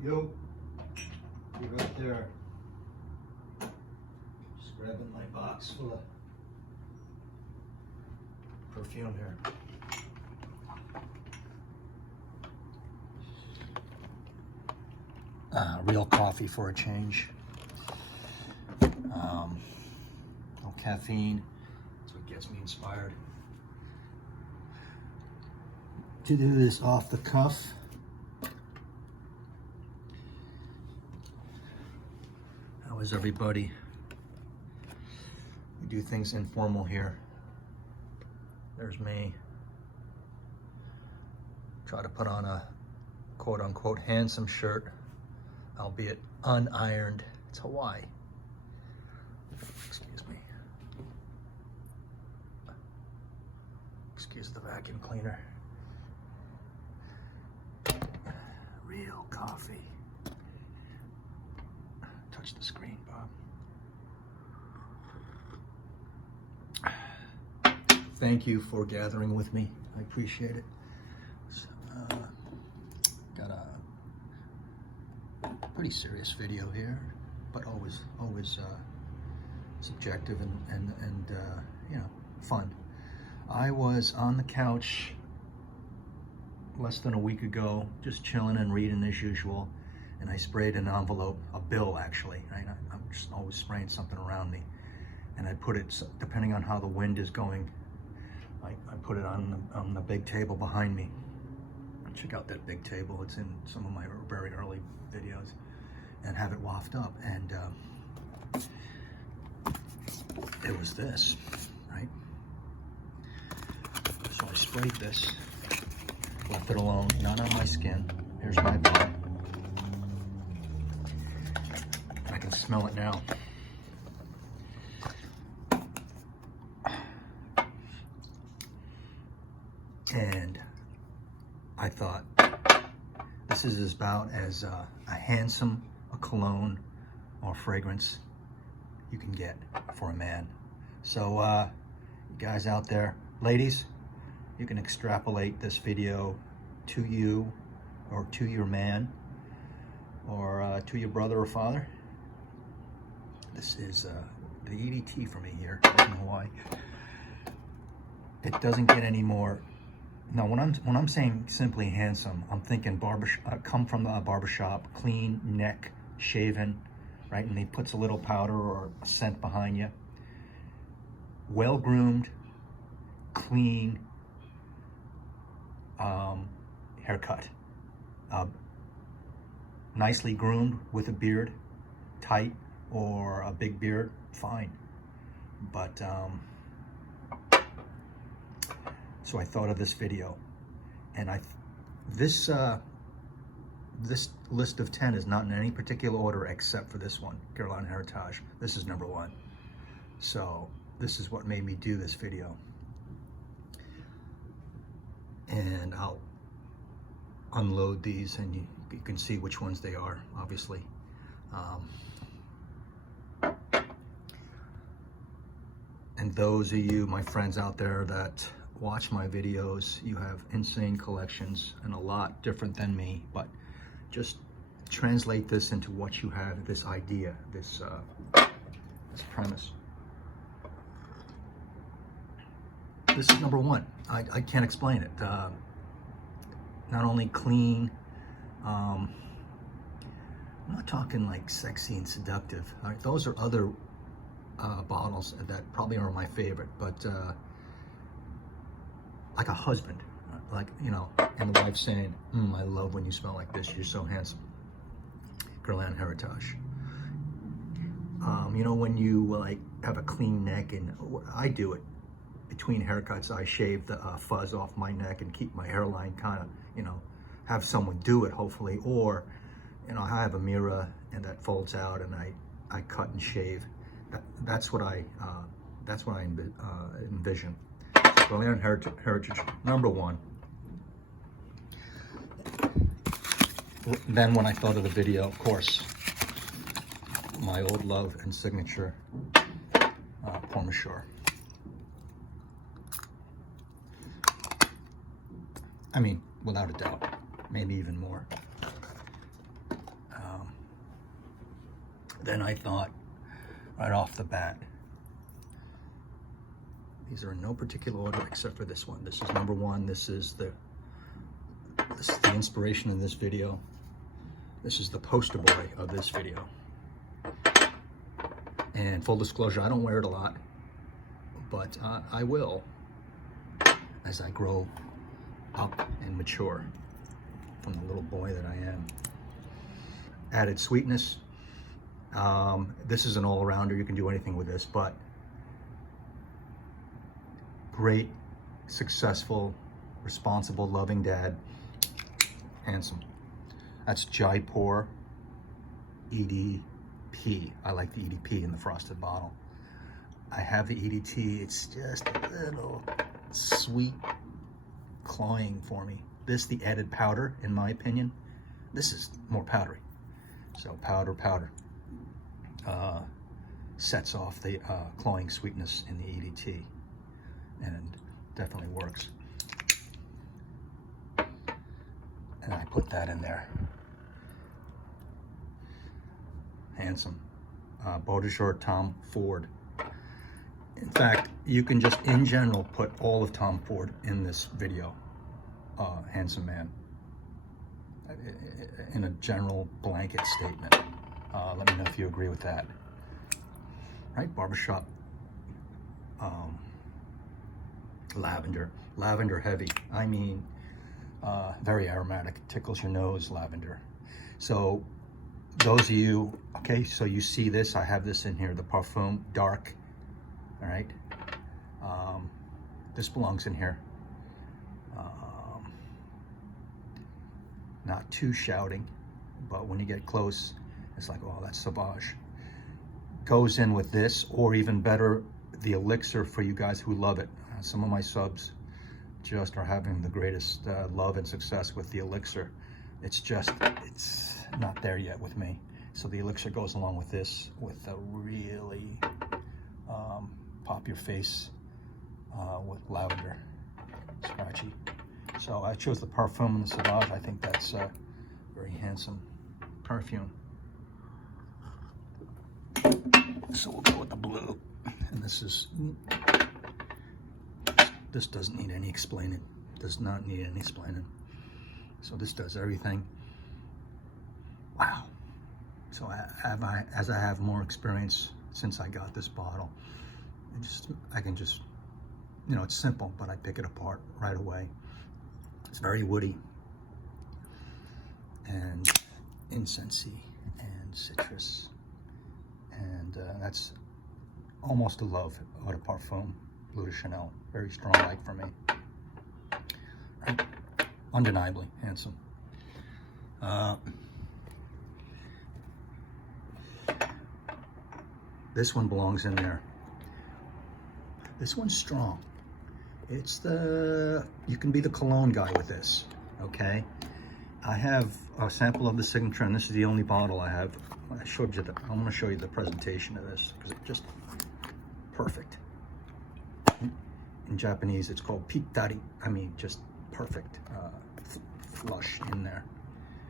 Yo, you right there. Just grabbing my box full of perfume here. Real coffee for a change. No caffeine. That's what gets me inspired to do this off the cuff. How is everybody? We do things informal here. There's me. Try to put on a quote-unquote handsome shirt, albeit unironed. It's Hawaii. Excuse me. Excuse the vacuum cleaner. Real coffee. Touch the screen, Bob. Thank you for gathering with me. I appreciate it. Got a pretty serious video here, but always subjective and you know, fun. I was on the couch less than a week ago, just chilling and reading as usual, and I sprayed an envelope, a bill actually. I'm just always spraying something around me, and I put it, depending on how the wind is going, I put it on the big table behind me. Check out that big table. It's in some of my very early videos, and have it waft up. And it was this, right? So I sprayed this, left it alone, not on my skin. Here's my bill. And I can smell it now. And I thought, this is about as a handsome a cologne or fragrance you can get for a man. So you guys out there, ladies, you can extrapolate this video to you, or to your man, or to your brother or father. This is the EDT for me here in Hawaii. It doesn't get any more. Now, when I'm saying simply handsome, I'm thinking come from the barbershop, clean neck, shaven, right? And he puts a little powder or a scent behind you. Well groomed, clean haircut. Nicely groomed with a beard, tight, or a big beard, fine. But so I thought of this video, and this list of 10 is not in any particular order except for this one, Guerlain Heritage. This is number 1. So this is what made me do this video. And I'll unload these, and you can see which ones they are, obviously. And those of you, my friends out there that watch my videos, you have insane collections and a lot different than me, but just translate this into what you have, this idea, this premise. This is number 1. I can't explain it. Not only clean, I'm not talking like sexy and seductive. All right, those are other bottles that probably are my favorite, but like a husband, like, you know, and the wife saying, I love when you smell like this, you're so handsome. Guerlain Heritage. You know, when you like have a clean neck, and I do it between haircuts, I shave the fuzz off my neck and keep my hairline kind of, you know, have someone do it hopefully, or, you know, I have a mirror and that folds out, and I cut and shave. That's what I envision. Guerlain Heritage, number 1. Then when I thought of the video, of course, my old love and signature, Pour Monsieur. I mean, without a doubt, maybe even more. than I thought right off the bat. These are in no particular order except for this one. This is number one. This is the inspiration of this video. This is the poster boy of this video. And full disclosure, I don't wear it a lot, but I will as I grow up and mature from the little boy that I am. Added sweetness. This is an all-rounder. You can do anything with this, but great, successful, responsible, loving dad. Handsome. That's Jaipur Edp. I like the EDP in the frosted bottle. I have the EDT. It's just a little sweet cloying for me. This, the added powder, in my opinion, this is more powdery. So powder sets off the cloying sweetness in the EDT, and definitely works. And I put that in there. Handsome. Beau Tom Ford. In fact, you can just in general put all of Tom Ford in this video. Handsome man. In a general blanket statement. Let me know if you agree with that. Right? Barbershop. Lavender heavy. I mean, very aromatic. Tickles your nose, lavender. So those of you, okay, so you see this, I have this in here, the Parfum, dark, all right? This belongs in here. Not too shouting, but when you get close, it's like, oh, that's Sauvage. Goes in with this, or even better, the elixir for you guys who love it. Some of my subs just are having the greatest love and success with the elixir. It's not there yet with me. So the elixir goes along with this with a really pop your face with lavender, scratchy. So I chose the Parfum and the Sauvage. I think that's a very handsome perfume. So we'll go with the blue. And this doesn't need any explaining. Does not need any explaining. So this does everything. Wow. So as I have more experience since I got this bottle, I can just, you know, it's simple, but I pick it apart right away. It's very woody and incensey and citrus, and that's almost a love Eau de Parfum, Bleu De Chanel. Very strong like for me. Right? Undeniably handsome. This one belongs in there. This one's strong. It's you can be the cologne guy with this, okay? I have a sample of the signature, and this is the only bottle I have. I showed you I'm gonna show you the presentation of this, because it's just perfect. In Japanese, it's called pitari. I mean, just perfect, flush in there.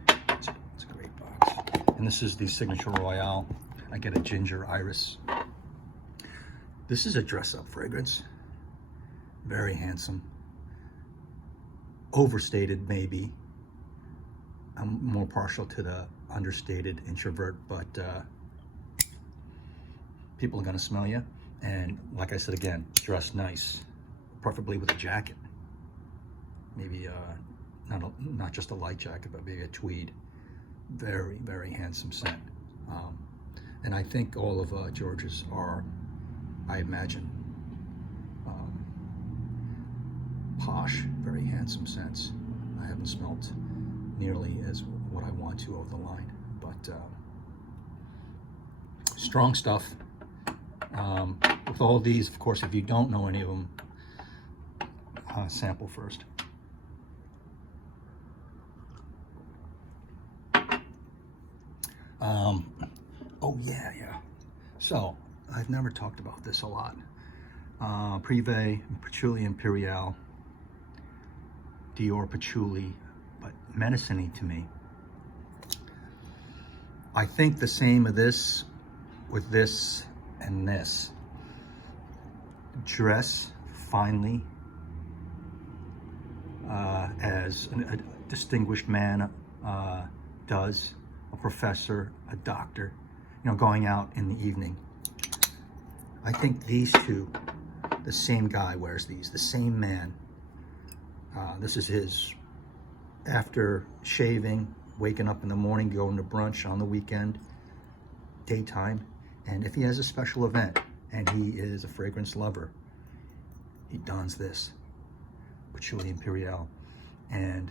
It's a great box. And this is the signature Royale. I get a ginger iris. This is a dress-up fragrance. Very handsome. Overstated, maybe. I'm more partial to the understated introvert, but people are gonna smell you. And like I said again, dress nice, preferably with a jacket. Maybe not just a light jacket, but maybe a tweed. Very, very handsome scent. And I think all of George's are, I imagine, posh, very handsome scents. I haven't smelt nearly as what I want to over the line, but strong stuff. With all these, of course, if you don't know any of them, sample first. Oh yeah. So I've never talked about this a lot. Privé, Patchouli, Imperiale, Dior, Patchouli, but medicine-y to me. I think the same of this with this and this. Dress finely as a distinguished man does, a professor, a doctor, you know, going out in the evening. I think these two, the same guy wears these, the same man. This is his after shaving, waking up in the morning, going to brunch on the weekend, daytime. And if he has a special event and he is a fragrance lover, he dons this Patchouli Imperiale, and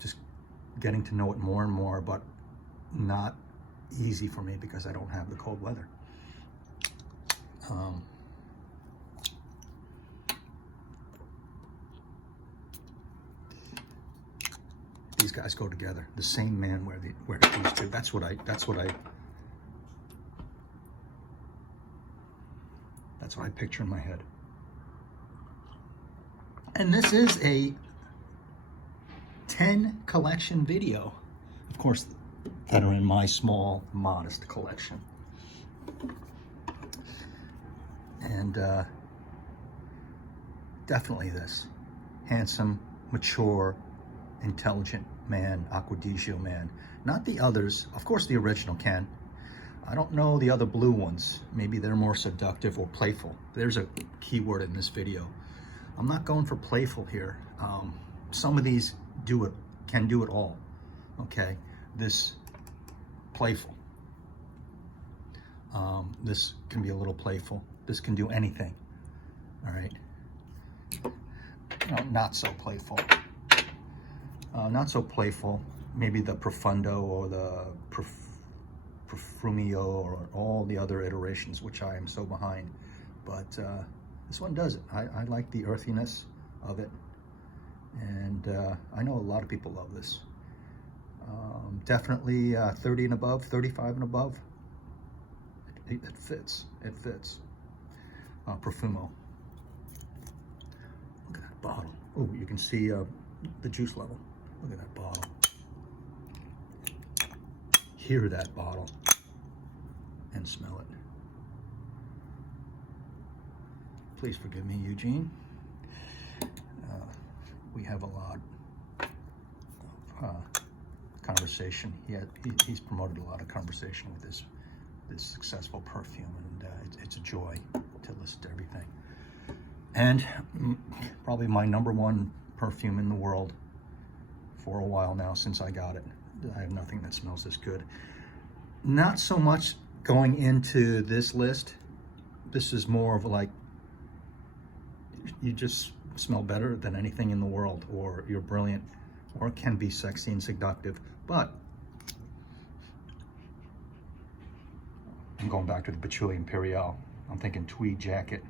just getting to know it more and more, but not easy for me because I don't have the cold weather. These guys go together. The same man wears these two. That's what I picture in my head. And this is a 10 collection video, of course, that are in my small, modest collection. And definitely this handsome, mature, intelligent man, acquisition man. Not the others. Of course, the original can. I don't know the other blue ones. Maybe they're more seductive or playful. There's a keyword in this video. I'm not going for playful here. Some of these can do it all. Okay, this playful. This can be a little playful. This can do anything. All right. Not so playful. Not so playful. Maybe the Profundo or the Perfumio or all the other iterations, which I am so behind. But this one does it. I like the earthiness of it. And I know a lot of people love this. Definitely 30 and above, 35 and above. It fits. It fits. Profumo. Look at that bottle. Oh, you can see the juice level. Look at that bottle. Hear that bottle and smell it. Please forgive me, Eugene. We have a lot of conversation. He's promoted a lot of conversation with this successful perfume, and it's a joy to listen to everything. And probably my #1 perfume in the world for a while now, since I got it. I have nothing that smells this good. Not so much going into this list. This is more of like, you just smell better than anything in the world, or you're brilliant, or it can be sexy and seductive. But I'm going back to the Patchouli Imperiale. I'm thinking tweed jacket,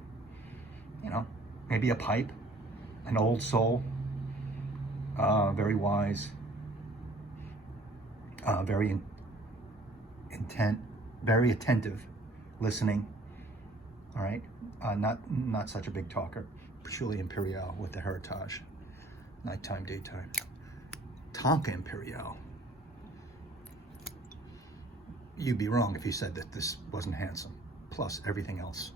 you know, maybe a pipe, an old soul, very wise, very very attentive, listening. All right, not such a big talker. Patchouli Imperiale with the Heritage, nighttime, daytime. Tonka Imperiale. You'd be wrong if you said that this wasn't handsome. Plus everything else.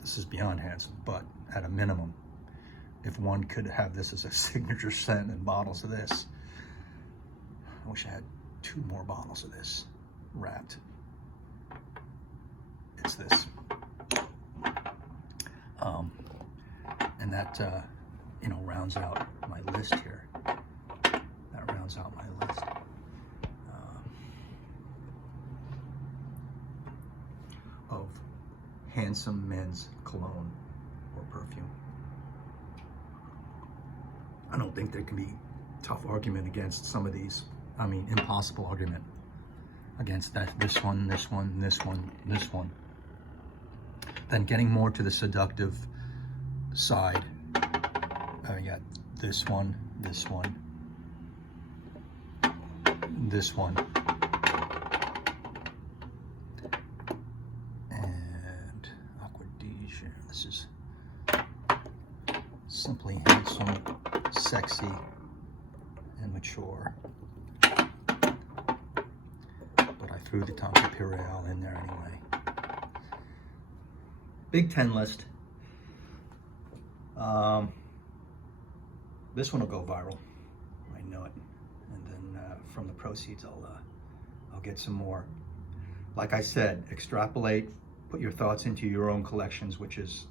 This is beyond handsome, but at a minimum, if one could have this as a signature scent and bottles of this, I wish I had 2 more bottles of this wrapped. It's this. And that, rounds out my list here. That rounds out my list. Of handsome men's cologne or perfume. I don't think there can be tough argument against some of these. I mean, impossible argument against this one, this one, this one, this one. Then getting more to the seductive side, you got this one, this one, this one, and Acquisition. This is simply handsome, sexy, and mature. But I threw the Tonka Imperial in there anyway. Big 10 list. This one will go viral. I know it. And then from the proceeds, I'll get some more. Like I said, extrapolate, put your thoughts into your own collections, which is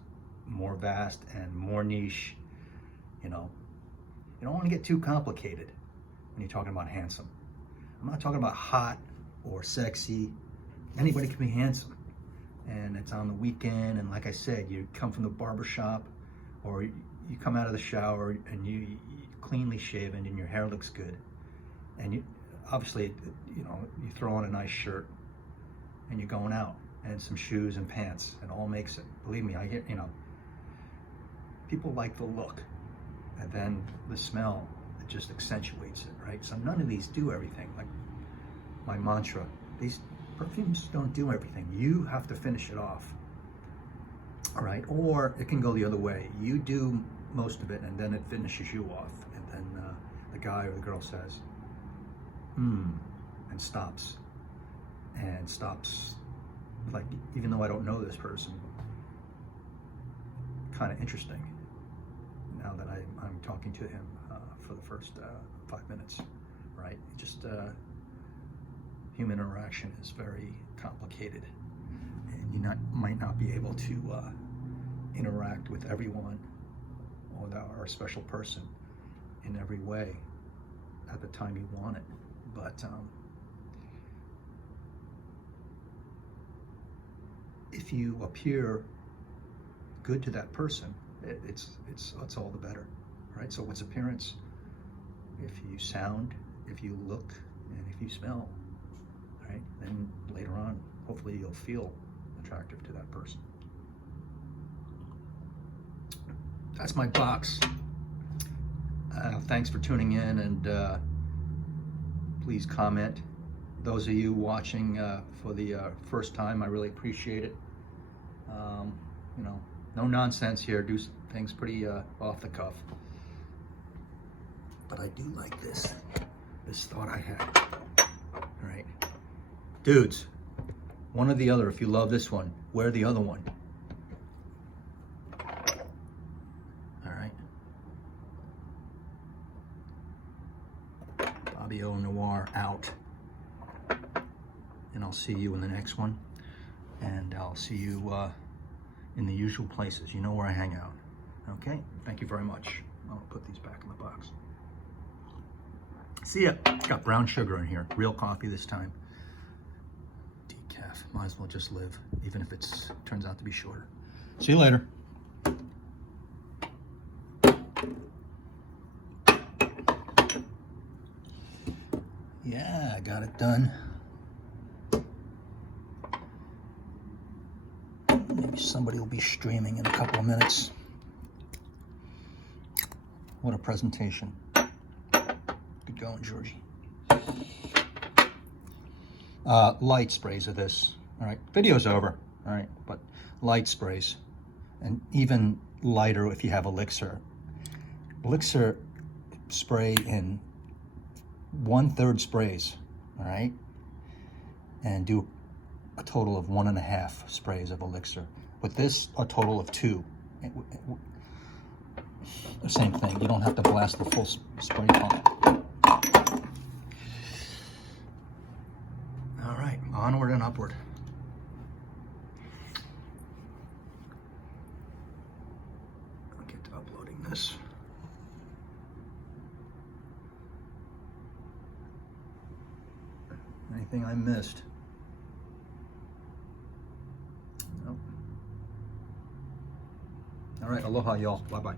more vast and more niche. You know, you don't want to get too complicated when you're talking about handsome. I'm not talking about hot or sexy. Anybody can be handsome. And it's on the weekend, and like I said, you come from the barber shop, or you come out of the shower and you cleanly shaven and your hair looks good. And you obviously, you know, you throw on a nice shirt and you're going out, and some shoes and pants, and all makes it. Believe me, I get, you know, people like the look, and then the smell, it just accentuates it, right? So none of these do everything. Like my mantra, these perfumes don't do everything. You have to finish it off, all right? Or it can go the other way. You do most of it, and then it finishes you off, and then the guy or the girl says, and stops. And stops, like, even though I don't know this person, kind of interesting now that I'm talking to him for the first 5 minutes, right? Just human interaction is very complicated, and you might not be able to interact with everyone or a special person in every way at the time you want it, but if you appear good to that person, it's all the better, right? So what's appearance? If you sound, if you look, and if you smell, right? Then later on, hopefully you'll feel attractive to that person. That's my box. Thanks for tuning in, and please comment. Those of you watching for the first time, I really appreciate it. You know, no nonsense here. Do things pretty off the cuff. But I do like this thought I had. All right, dudes, one or the other. If you love this one, wear the other one. All right. Bobby O Noir out. And I'll see you in the next one, and I'll see you in the usual places. You know where I hang out. Okay, thank you very much. I'll put these back in the box. See ya. Got brown sugar in here, real coffee this time. Decaf, might as well just live, even if it turns out to be shorter. See you later. Yeah, I got it done. Maybe somebody will be streaming in a couple of minutes. What a presentation. Good going, Georgie. Light sprays of this. All right, video's over. All right, but light sprays, and even lighter if you have elixir. Elixir spray in 1/3 sprays. All right, and do a total of 1.5 sprays of elixir. With this, a total of 2. The same thing. You don't have to blast the full spray pump. All right, onward and upward. I'll get to uploading this. Anything I missed? Nope. All right, aloha, y'all. Bye-bye.